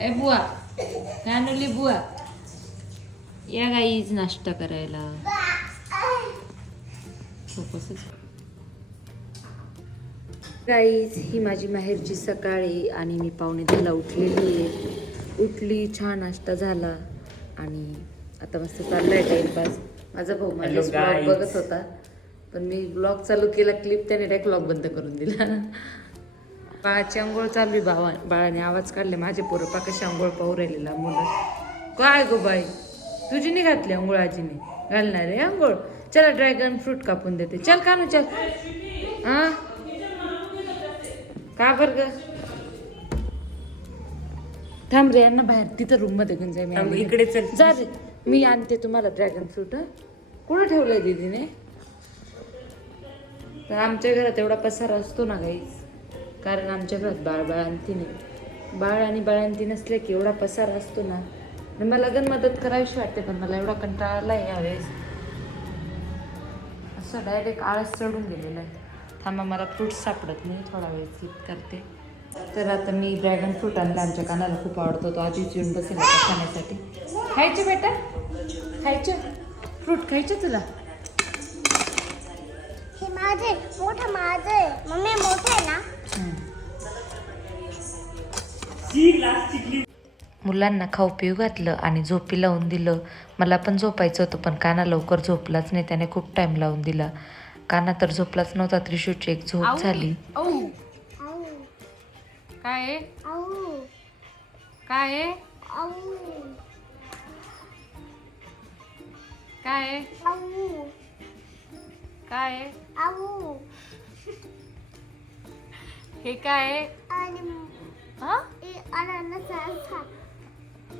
ए बुवा. कानोली बुवा. या गाईच नाश्ता करायला. गाईज ही माझी माहेरची सकाळी आणि मी पावणे दहाला उठलेली आहे. उठली छान नाश्ता झाला आणि आता मस्त चाललाय टाइमपास. माझा भाऊ माझा ब्लॉग guys. बघत होता. पण मी ब्लॉग चालू केला क्लिप त्याने डायरेक्ट ब्लॉग बंद करून दिला. बाळाची आंघोळ चालू आहे बाबा बाळाने. आवाज काढले माझे पोरं पा कशी आंघोळ पाहू राहिलेला मुलं. काय गो बाई? तुझी नाही घातली आंघोळ आजीने? घालणार आहे आंघोळ? चला ड्रॅगन फ्रूट कापून देते. चल का ना चल. हा? का बर ग? थांब रे यांना बाहेर. तिथं रूममध्ये घेऊन जाय मी. इकडे चल. जा रे. मी आणते तुम्हाला ड्रॅगन फ्रूट कुठं ठेवलंय दीदीने? तर आमच्या घरात एवढा पसारा असतो ना गाईच कारण आमच्या घरात बाळ बाळांती नाही. बाळ आणि बाळांती नसले की एवढा पसार असतो ना. मला लगन मदत करावीशी वाटते पण मला एवढा कंटाळा आलाय यावेळेस. असं डायरेक्ट आळस चढून गेलेला आहे. थांबा मला फ्रूट सापडत नाही थोडा वेळ स्किप करते. तर आता मी ड्रॅगन फ्रूट आणला आमच्या कानाला खूप आवडतो तो आधीच येऊन बसेल खाण्यासाठी. खायचे बेटा? खायचे? फ्रूट खायचे तुला? माझे मोठं माझं मम्मी मोठं आहे ना? मुलांना खाऊ पिऊ घातलं आणि झोपी लावून दिलं. मला पण झोपायचं होतं पण काना लवकर झोपलाच नाही. त्याने खूप टाइम लावून दिला. काना तर झोपलाच नव्हता त्रिशूची एक झोप झाली. काय काय काय काय आऊ. हे काय आणि हे?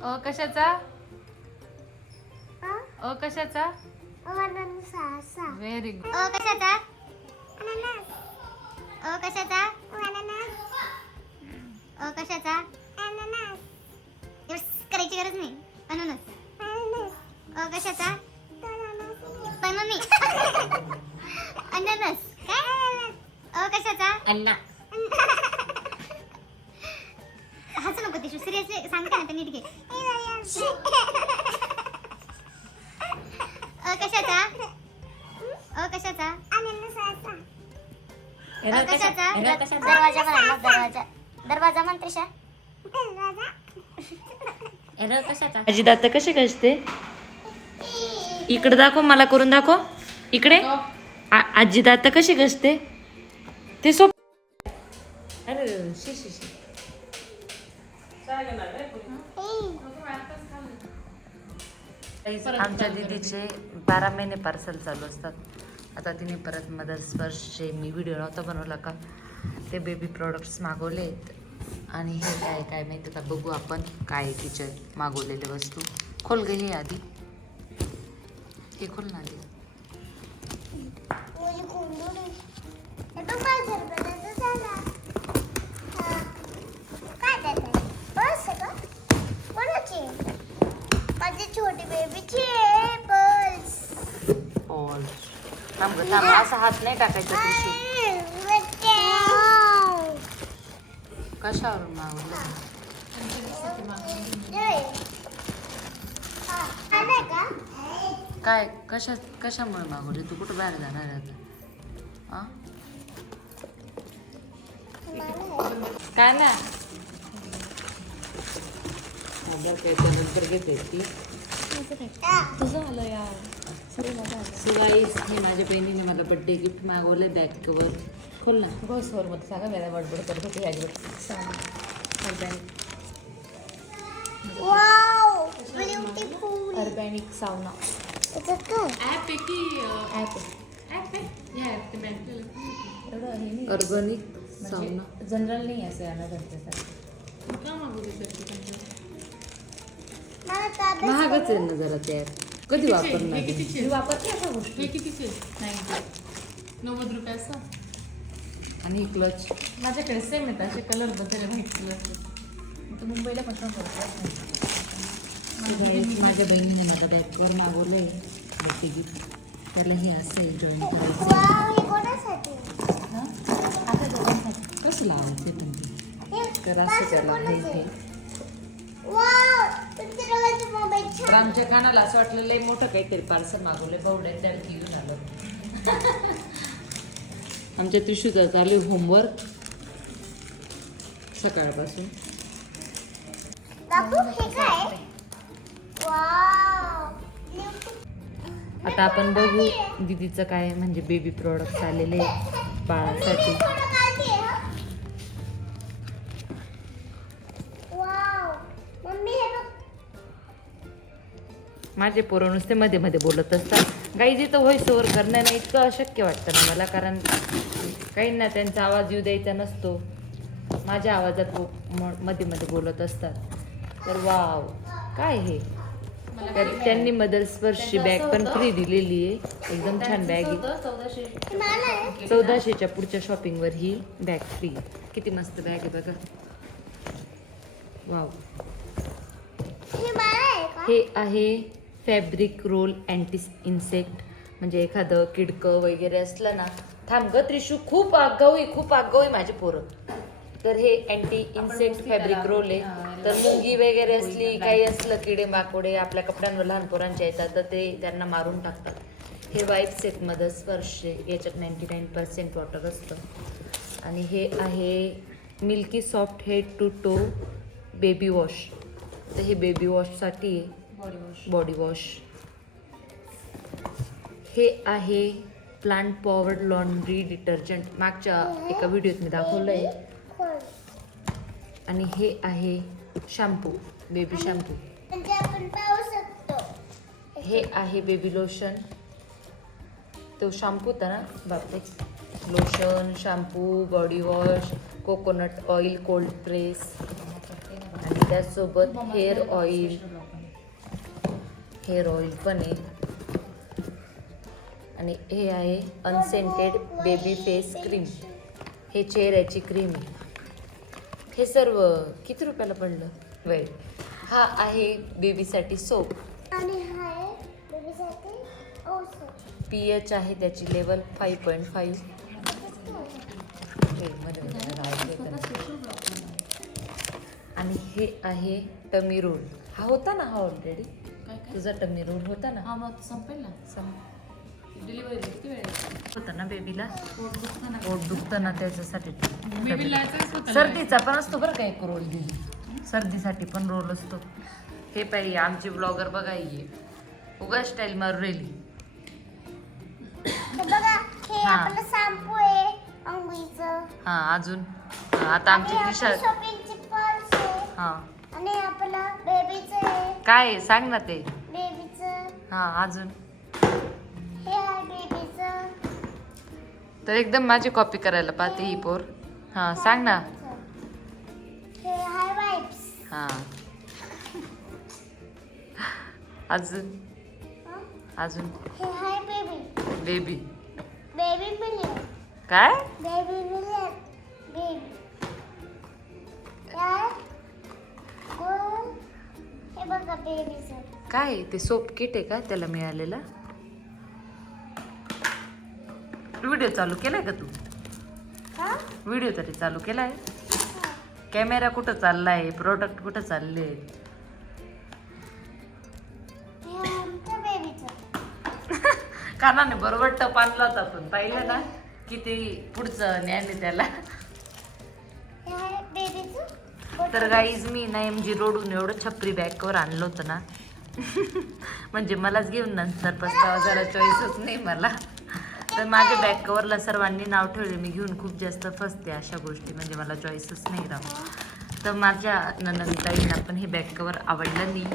अ कशाचा? अ कशाचा? व्हेरी गुड अ कशाचा? अ कशाचा? अ कशाचा? करायची गरज नाही. अननस. अ कशाचा? अण्णा हसू नको तिशू सिरियसली सांगते ना नीट घे अ कशाचा अ कशाचा अ, दरवाजा म्हणा दरवाजा दरवाजा म्हण त्रिशा येणार कशाचा माझी दात कसे घसते इकडे दाखव मला करून दाखव इकडे आ- आजी दात कशी घसते ते सोप अरे शी शी शी आमच्या दीदीचे बारा महिने पार्सल चालू असतात आता तिने परत मदर स्पर्शचे मी व्हिडिओ नव्हता बनवला का? ते बेबी प्रोडक्ट्स मागवलेत. आणि हे काय काय माहिती का बघू आपण काय आहे तिचे मागवलेले वस्तू. खोल गे हे आधी. हे खोल ना आधी माझी छोटी बेबीची एपल्स ऑल थांब गं, थांब. असा हात नाही टाकायचा तुझी कशावरून मागवलं? काय कशा कशामुळे मागवले? तू कुठं बाहेर जाणार आहे आता? काय ना नंतर घेते ती. सुगाईस हे माझ्या बहिणीने मला बड्डे गिफ्ट मागवले बॅग कवर खोल ना. बसवर मध्ये सांगा मला बडबड करत होती वाव ब्युटिफुल ऑर्गॅनिक सावना ॲप आहे की ॲप आहे ते हे? ऑर्गॅनिक सावना जनरल नाही. असं यांना घरच्यासाठी. महागच आहे ना जरा त्या कधी वापरणार? मी वापरते अशा गोष्टी. हे कितीचे? नाही नव्वद रुपयाचा आणि क्लच माझ्याकडे सेम आहेत असे कलर बदल व्हाईट कलरचे तर मुंबईला पण माझ्या बहिणीने मला बॅग कवर मागवलंय गिफ्ट त्याला हे असं आहे जॉईन करायचं. वाव हे कोणासाठी? आता दोघांसाठी कसं लावायचं पण ते? हे तर असं त्याला हे हे. तर आमच्या कानाला असं वाटलं लय मोठं काहीतरी पार्सल मागवलंय बावड्या त्याला घेऊन आलो. आमच्या त्रिशूचा चालू होमवर्क सकाळपासून. आता आपण बघू दीदीचं काय म्हणजे बेबी प्रोडक्ट आलेले बाळासाठी. माझे पोरं नुसते मध्ये मध्ये बोलत असतात. काही जिथं व्हॉइस ओव्हर करणं ना इतकं अशक्य वाटतं ना मला कारण काहींना त्यांचा आवाज येऊ द्यायचा नसतो. माझ्या आवाजात मध्ये मध्ये बोलत असतात. तर वाव काय हे? तर त्यांनी मदर स्पर्शची बॅग पण फ्री दिलेली आहे. एकदम छान बॅग आहे. चौदाशेच्या पुढच्या शॉपिंगवर ही बॅग फ्री किती मस्त बॅग आहे बघा. वाव. हे हे आहे फॅब्रिक रोल अँटी इन्सेक्ट म्हणजे एखादं किडकं वगैरे असलं ना थांब ग त्रिशू खूप आगाऊ आहे खूप आगाऊ आहे माझे पोरं. तर हे अँटी इन्सेक्ट फॅब्रिक रोल आहे. तर मुंगी वगैरे असली काही असलं किडे माकोडे आपल्या कपड्यांवर लहान पोरांच्या येतात तर ते त्यांना मारून टाकतात. हे आहेत मदर स्पर्श आहे. याच्यात नाईन्टी नाईन पर्सेंट वॉटर असतं. आणि हे आहे milky soft head to toe baby wash. तर हे बेबी वॉशसाठी आहे बॉडी वॉश हे आहे प्लांट पॉवर्ड लॉन्ड्री डिटर्जंट मागच्या एका व्हिडिओत मी दाखवलं आहे आणि हे आहे शॅम्पू बेबी शॅम्पू हे आहे बेबी लोशन तो शॅम्पू होता ना? बापरे. Lotion shampoo body wash coconut oil cold press आणि त्यासोबत हेअर ऑइल हेअर ऑइल पण आहे. आणि हे आहे अनसेंटेड बेबी फेस क्रीम हे चेहऱ्याची क्रीम आहे. हे सर्व किती रुपयाला पडलं? वेळ. हा आहे बेबीसाठी सोप हा पी एच आहे त्याची लेवल फाईव्ह पॉईंट फाईव्ह आणि हे आहे टमी रोल. हा होता ना हा ऑलरेडी काय काय? तुझा टमी रोल होता ना? हा मग संपेल ना. सम- डिलिव्हरी किती वेळ आहे? होता ना बेबीला पोट दुखतं ना. पोट दुखतं ना त्याच्यासाठी. होतं ना. सर्दीचा पण असतो बरं का एक रोल दिली. सर्दीसाठी पण रोल असतो. हे पाहिजे आमची ब्लॉगर बघा ही. उगा स्टाईल मारू राहिली. हे बघा हे हा. आपलं शॅम्पू आहे अंघोळीचं हा अजून. हा, आता आमची त्रिशा शॉपिंगची पर्स आहे. हा. आणि आपलं बेबीचं काय आहे? सांग ना ते. बेबीचं हा अजून. हे आहे बेबीचं तर एकदम माझी कॉपी करायला पाहते ही पोर. हा सांग ना. हे आहे वाईप्स हा. अजून. अजून. हे आहे बेबी बेबी बेबी मिलियन काय? बेबी मिलियन बेबी हे बघा बेबीचं काय? ते सोप किट आहे का? त्याला मिळालेला. व्हिडिओ चालू केलाय का तू? हा? व्हिडिओ तरी चालू केलाय. कॅमेरा कुठं चाललाय? प्रोडक्ट कुठं चालले? हे बेबीचं कानाने बरोबर टप आणला होता पण पाहिलं ना? किती पुढचं ज्ञान आहे त्याला. तर गाईज मी ना एम जी रोडून एवढं छपरी बॅगवर आणलं होतं ना. म्हणजे मलाच घेऊन नंतर पस्तावा जरा चॉईसच नाही मला. तर माझ्या बॅग कवरला सर्वांनी नाव ठेवले मी घेऊन खूप जास्त फसते अशा गोष्टी. म्हणजे मला चॉईसच नाही राहू तर माझ्या नंदनताईंना पण हे बॅग कवर आवडलं नाही.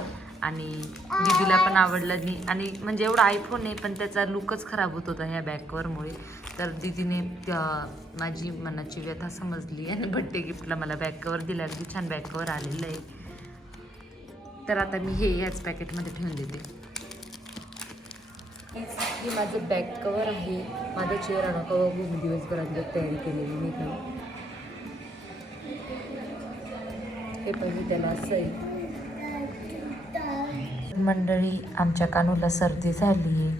आणि दीदीला पण आवडलं नाही. आणि म्हणजे एवढा आयफोन आहे पण त्याचा लुकच खराब होत होता ह्या बॅग कवरमुळे तर दीदीने त्या माझी मनाची व्यथा समजली आणि बड्डे गिफ्टला मला बॅग कवर दिलं. अगदी छान बॅग कवर आलेलं आहे. तर आता मी हे याच पॅकेटमध्ये ठेवून देते. हे माझं बॅक कवर आहे. माझा चेअर नका खूप मी दिवसभरात तयारी केलेली मी पण हे मी त्याला असं आहे. मंडळी आमच्या कानूला सर्दी झाली आहे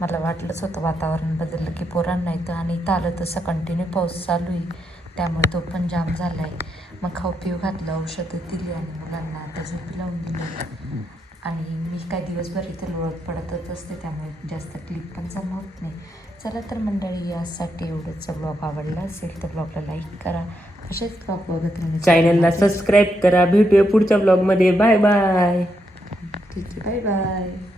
मला वाटलंच होतं वातावरण बदललं की पोरांना येतं आणि इथं आलं तसं कंटिन्यू पाऊस चालू आहे. त्यामुळे तो पण जाम झाला आहे मग खाऊ पिऊ घातलं औषधं दिली आणि मुलांना आता झोपी लावून दिली. आणि मी काय दिवसभर इथे लोळत पडतच असते त्यामुळे जास्त क्लिप पण जमा होत नाही. चला तर मंडळी यासाठी एवढंच. ब्लॉग आवडला असेल तर ब्लॉगला लाईक करा. असेच ब्लॉग बघत राहण्यासाठी चॅनलला सबस्क्राईब करा. भेटूया पुढच्या ब्लॉगमध्ये बाय बाय ठीक आहे बाय बाय